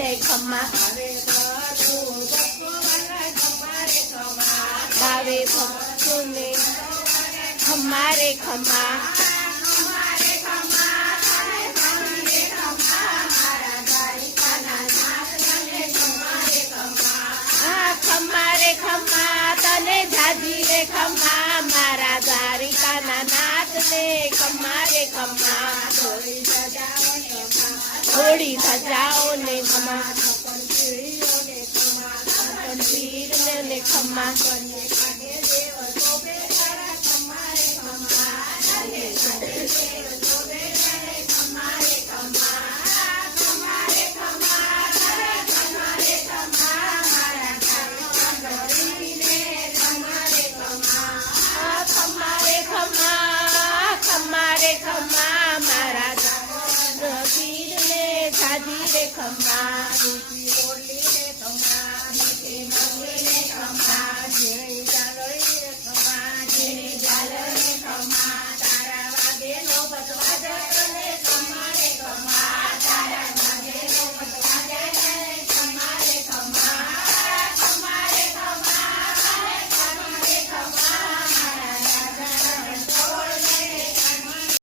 ને ખમ્મા ગાવે ભક્તોને ખમ્મા રે ખમ્મા ખમ્મા રે ખમ્મા તને જાજી રે ખમ્મા મારા દ્વારિકાના નાથ ને ખમ્મા રે ખમ્મા થોડી સજાઓ ને ખમ્મા પીર ને ખમ્મા સાજી રે ખમ્મા